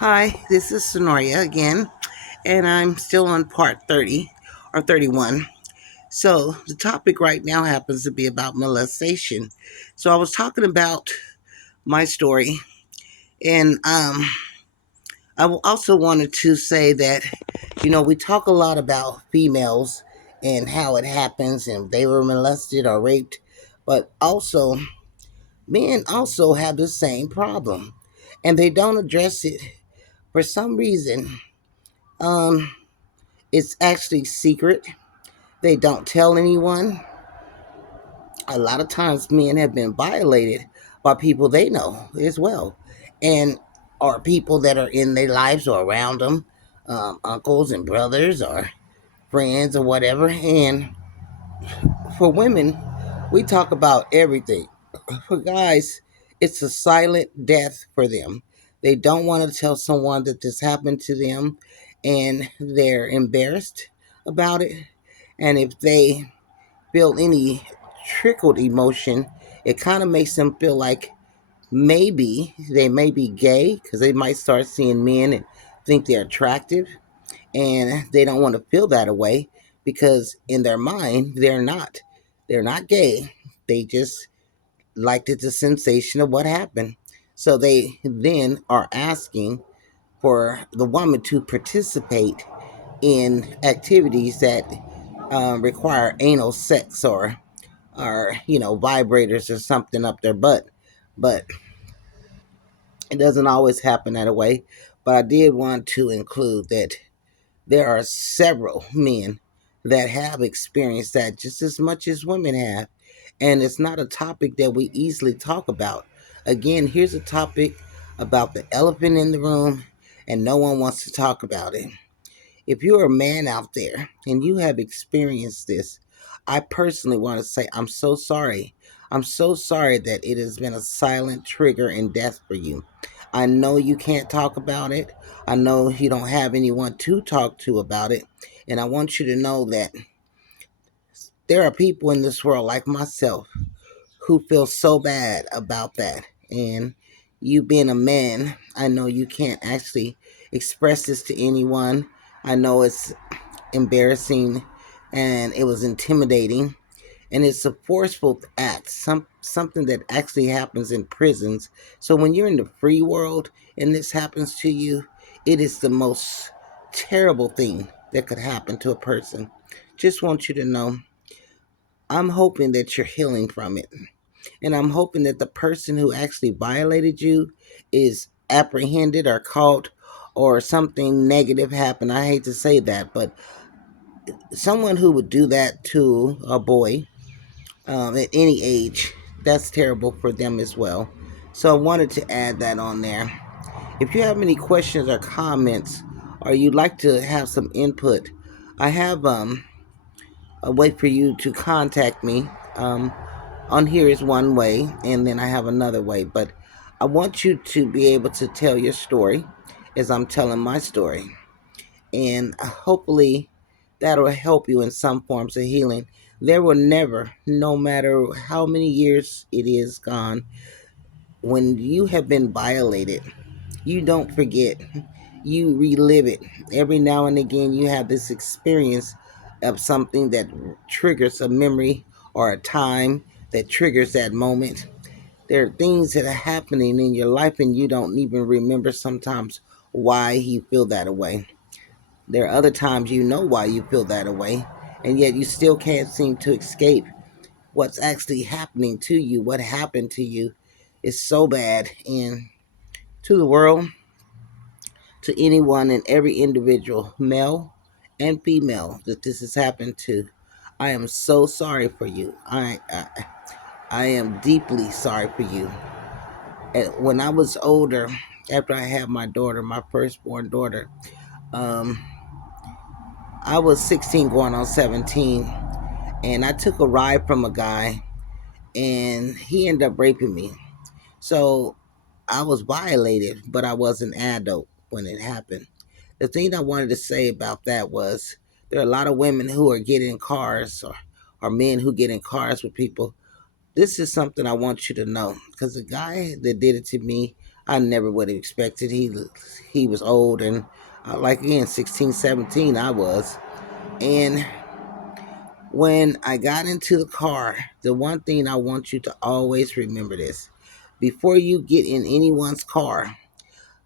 Hi, this is Sonoria again, and I'm still on part 30 or 31. So, the topic right now happens to be about molestation. So, I was talking about my story, and also wanted to say that, we talk a lot about females and how it happens, and they were molested or raped, but also, men also have the same problem, and they don't address it for some reason. Um, It's actually secret. They don't tell anyone. A lot of times men have been violated by people they know as well. And or people that are in their lives or around them, uncles and brothers or friends or whatever. And for women, we talk about everything. For guys, it's a silent death for them. They don't want to tell someone that this happened to them and they're embarrassed about it. And if they feel any trickled emotion, it kind of makes them feel like maybe they may be gay because they might start seeing men and think they're attractive, and they don't want to feel that way because in their mind they're not. They're not gay. They just liked it, the sensation of what happened. So they then are asking for the woman to participate in activities that require anal sex or vibrators or something up their butt. But it doesn't always happen that way. But I did want to include that there are several men that have experienced that just as much as women have, and it's not a topic that we easily talk about. Again, here's a topic about the elephant in the room, and no one wants to talk about it. If you're a man out there and you have experienced this, I personally want to say I'm so sorry. I'm so sorry that it has been a silent trigger and death for you. I know you can't talk about it. I know you don't have anyone to talk to about it. And I want you to know that there are people in this world like myself who feel so bad about that. And you being a man, I know you can't actually express this to anyone. I know it's embarrassing and it was intimidating, and it's a forceful act, something that actually happens in prisons. So when you're in the free world and this happens to you, it is the most terrible thing that could happen to a person. Just want you to know, I'm hoping that you're healing from it, and I'm hoping that the person who actually violated you is apprehended or caught, or something negative happened. I hate to say that, but someone who would do that to a boy at any age, that's terrible for them as well. So I wanted to add that on there. If you have any questions or comments, or you'd like to have some input, I have a way for you to contact me. On here is one way, and then I have another way. But I want you to be able to tell your story as I'm telling my story, and hopefully that'll help you in some forms of healing. There will never, no matter how many years it is gone, when you have been violated, you don't forget. You relive it. Every now and again, you have this experience of something that triggers a memory or a time that triggers that moment. There are things that are happening in your life, and you don't even remember sometimes why you feel that way. There are other times you know why you feel that way, and yet you still can't seem to escape what's actually happening to you. What happened to you is so bad. And to the world, to anyone and every individual, male and female, that this has happened to, I am so sorry for you. I am deeply sorry for you. And when I was older, after I had my daughter, my firstborn daughter, um, I was 16 going on 17, and I took a ride from a guy, and he ended up raping me. So I was violated, but I was an adult when it happened. The thing I wanted to say about that was there are a lot of women who are getting cars, or men who get in cars with people. This is something I want you to know, because the guy that did it to me, I never would have expected. He was old and like again 16, 17 I was. And when I got into the car, the one thing I want you to always remember this. Before you get in anyone's car,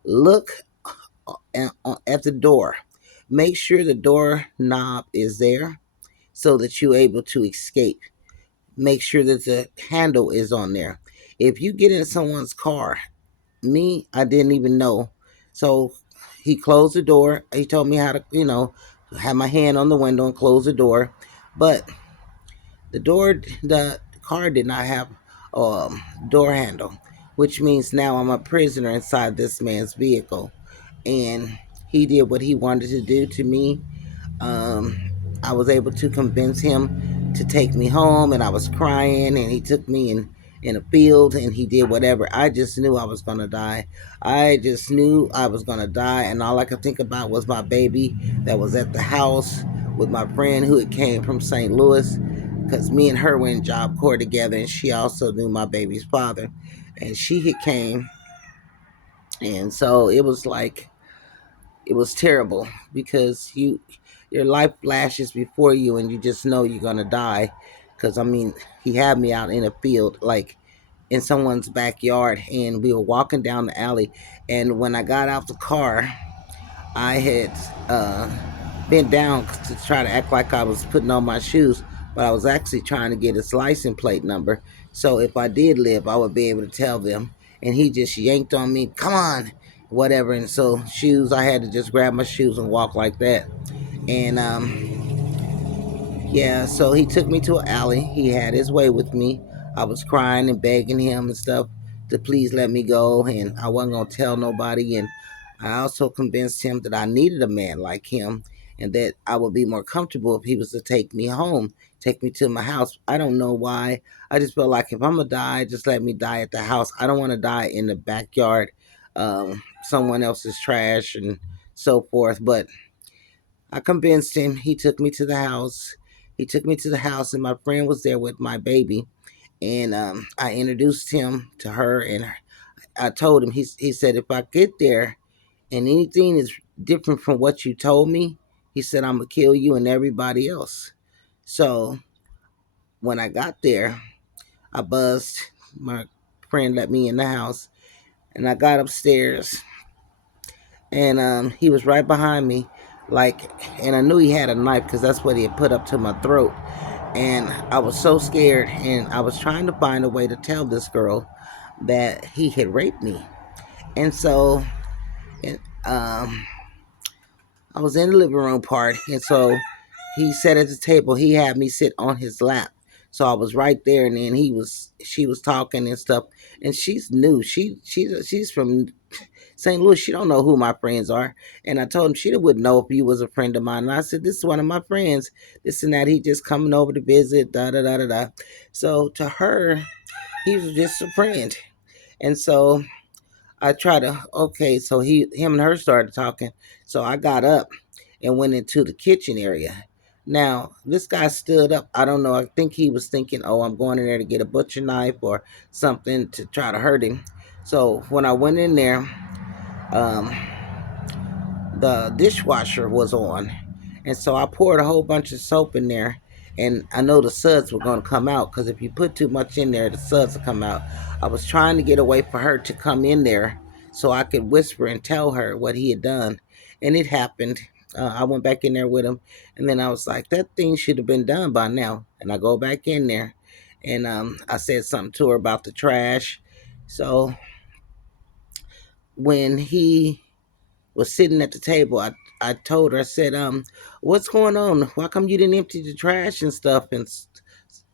look at the door. Make sure the door knob is there so that you're able to escape. Make sure that the handle is on there. If you get in someone's car, I didn't even know. So he closed the door. He told me how to, have my hand on the window and close the door. But the car did not have door handle, which means now I'm a prisoner inside this man's vehicle. And he did what he wanted to do to me. um, I was able to convince him to take me home, and I was crying, and he took me in a field, and he did whatever. I just knew I was gonna die. I just knew I was gonna die, and all I could think about was my baby that was at the house with my friend who had came from St. Louis, because me and her were in Job Corps together, and she also knew my baby's father, and she had came, and so it was terrible because your life flashes before you and you just know you're gonna die. Because I mean, he had me out in a field, like in someone's backyard, and we were walking down the alley. And when I got out the car, I had bent down to try to act like I was putting on my shoes, but I was actually trying to get his license plate number. So if I did live, I would be able to tell them. And he just yanked on me, come on, whatever. And so shoes, I had to just grab my shoes and walk like that. And yeah, so he took me to an alley. He had his way with me. I was crying and begging him and stuff to please let me go, and I wasn't gonna tell nobody. And I also convinced him that I needed a man like him, and that I would be more comfortable if he was to take me home, take me to my house. I don't know why. I just felt like if I'm gonna die, just let me die at the house. I don't want to die in the backyard, someone else's trash and so forth. But I convinced him. He took me to the house. He took me to the house, and my friend was there with my baby. And I introduced him to her, and I told him. He said, if I get there and anything is different from what you told me, he said, I'm gonna kill you and everybody else. So when I got there, I buzzed. My friend let me in the house, and I got upstairs, and he was right behind me, like, and I knew he had a knife because that's what he had put up to my throat. And I was so scared, and I was trying to find a way to tell this girl that he had raped me. And so, and, I was in the living room part, and so he sat at the table. He had me sit on his lap, so I was right there. And then she was talking and stuff, and she's new. She's from St. Louis. She don't know who my friends are. And I told him she wouldn't know if you was a friend of mine. And I said, this is one of my friends. This and that. He just coming over to visit. Da da da da da. So to her, he was just a friend. And so I tried to, okay. So him and her started talking. So I got up and went into the kitchen area. Now, this guy stood up. I don't know. I think he was thinking, oh, I'm going in there to get a butcher knife or something to try to hurt him. So when I went in there, um, the dishwasher was on, and so I poured a whole bunch of soap in there, and I know the suds were going to come out because if you put too much in there, the suds will come out. I was trying to get away for her to come in there so I could whisper and tell her what he had done, and it happened. I went back in there with him, and then I was like, that thing should have been done by now. And I go back in there, and I said something to her about the trash. So when he was sitting at the table, I told her, I said, what's going on? Why come you didn't empty the trash and stuff? And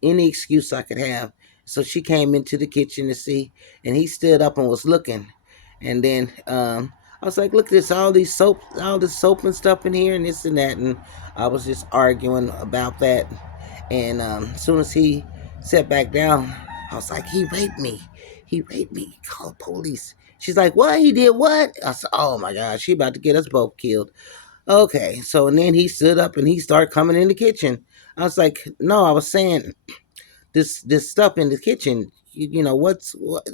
any excuse I could have. So she came into the kitchen to see, and he stood up and was looking. And then I was like, look at this, all this soap and stuff in here and this and that. And I was just arguing about that. And as soon as he sat back down, I was like, he raped me. He raped me. Call the police. She's like, what? He did what? I said, oh my God, she about to get us both killed. Okay, so and then he stood up and he started coming in the kitchen. I was like, no, I was saying this stuff in the kitchen. what's what?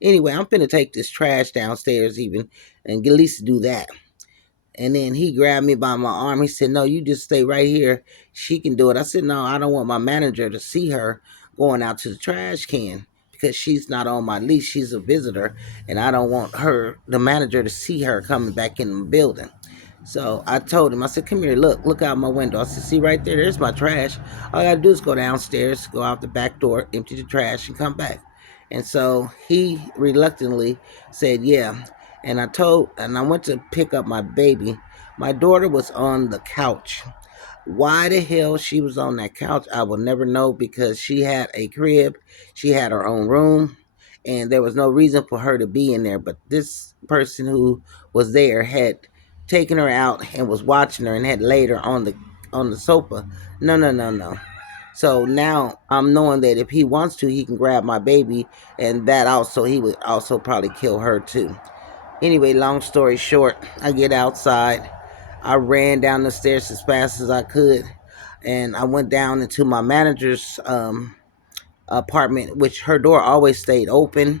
Anyway, I'm finna take this trash downstairs even and at least do that. And then he grabbed me by my arm. He said, "No, you just stay right here. She can do it." I said, "No, I don't want my manager to see her going out to the trash can because she's not on my leash. She's a visitor, and I don't want the manager, to see her coming back in the building." So I told him, I said, "Come here, look out my window." I said, "See right there, there's my trash. All I gotta do is go downstairs, go out the back door, empty the trash, and come back." And so he reluctantly said, "Yeah." And I went to pick up my baby. My daughter was on the couch. Why the hell she was on that couch, I will never know, because she had a crib, she had her own room, and there was no reason for her to be in there. But this person who was there had taken her out and was watching her and had laid her on the sofa. No, no, no, no. So now I'm knowing that if he wants to, he can grab my baby, and that also he would also probably kill her too. Anyway, long story short, I get outside. I ran down the stairs as fast as I could, and I went down into my manager's apartment, which her door always stayed open.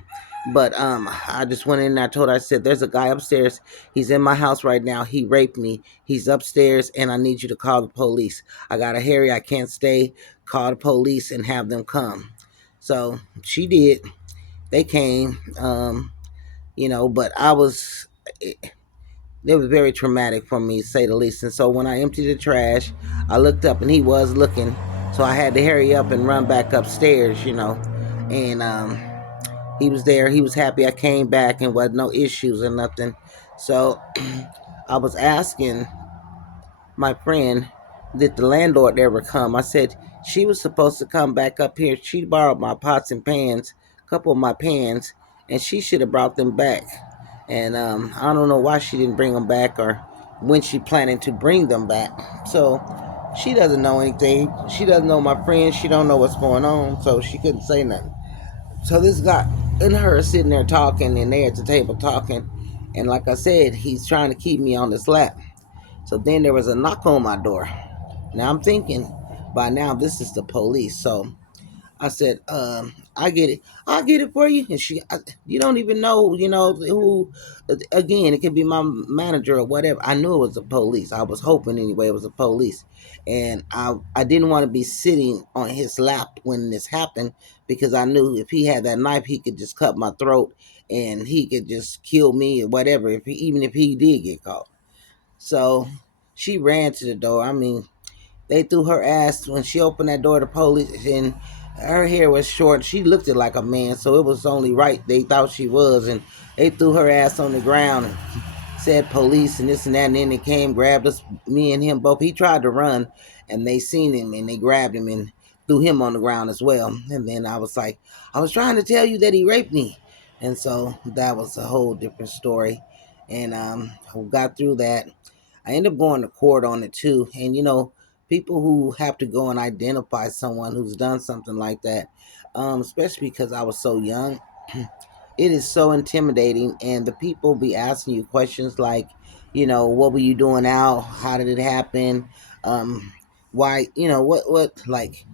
But I just went in and I told her, I said, "There's a guy upstairs. He's in my house right now. He raped me. He's upstairs, and I need you to call the police. I gotta hurry. I can't stay. Call the police and have them come." So she did. They came. But it was very traumatic for me, to say the least. And so when I emptied the trash, I looked up and he was looking. So I had to hurry up and run back upstairs. And he was there. He was happy I came back and wasn't no issues or nothing. So I was asking my friend, did the landlord ever come? I said, she was supposed to come back up here. She borrowed my pots and pans, a couple of my pans, and she should have brought them back. And I don't know why she didn't bring them back, or when she planning to bring them back. So she doesn't know anything. She doesn't know my friend. She don't know what's going on, so she couldn't say nothing. So this guy and her sitting there talking, and they at the table talking. And like I said, he's trying to keep me on his lap. So then there was a knock on my door. Now I'm thinking, by now this is the police. So I said, "I get it. I'll get it for you." And you don't even know, who. Again, it could be my manager or whatever. I knew it was the police. I was hoping anyway it was the police, and I didn't want to be sitting on his lap when this happened, because I knew if he had that knife, he could just cut my throat and he could just kill me or whatever. Even if he did get caught. So she ran to the door. I mean, they threw her ass when she opened that door to police, and her hair was short. She looked it like a man, so it was only right they thought she was, and they threw her ass on the ground and said police and this and that, and then they came, grabbed us, me and him both. He tried to run, and they seen him, and they grabbed him and threw him on the ground as well. And then I was like, "I was trying to tell you that he raped me," and so that was a whole different story. And got through that. I ended up going to court on it too. And people who have to go and identify someone who's done something like that, especially because I was so young, it is so intimidating. And the people be asking you questions like, "What were you doing out? How did it happen? Why? What like."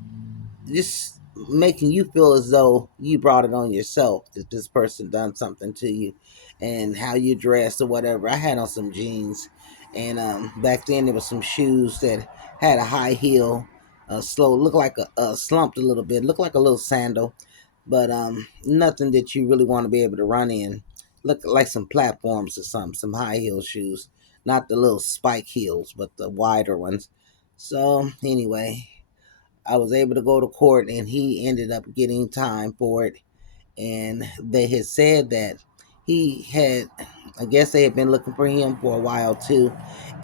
Just making you feel as though you brought it on yourself, that this person done something to you, and how you dressed or whatever. I had on some jeans, and back then there was some shoes that had a high heel, slow, looked like slumped a little bit, looked like a little sandal, but nothing that you really want to be able to run in. Look like some platforms or something, some high heel shoes, not the little spike heels, but the wider ones. So anyway, I was able to go to court, and he ended up getting time for it. And they had said that he had, I guess they had been looking for him for a while too.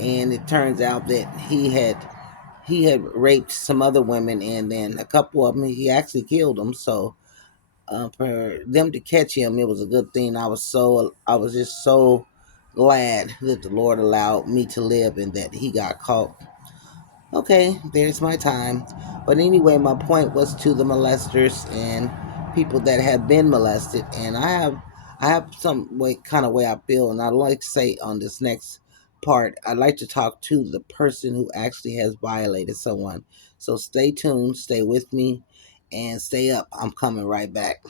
And it turns out that he had raped some other women, and then a couple of them he actually killed them. So for them to catch him, it was a good thing. I was just so glad that the Lord allowed me to live and that he got caught. Okay, there's my time. But anyway, my point was to the molesters and people that have been molested, and I have some way kind of way I feel, and I'd like to say on this next part, I'd like to talk to the person who actually has violated someone. So stay tuned, stay with me, and stay up. I'm coming right back.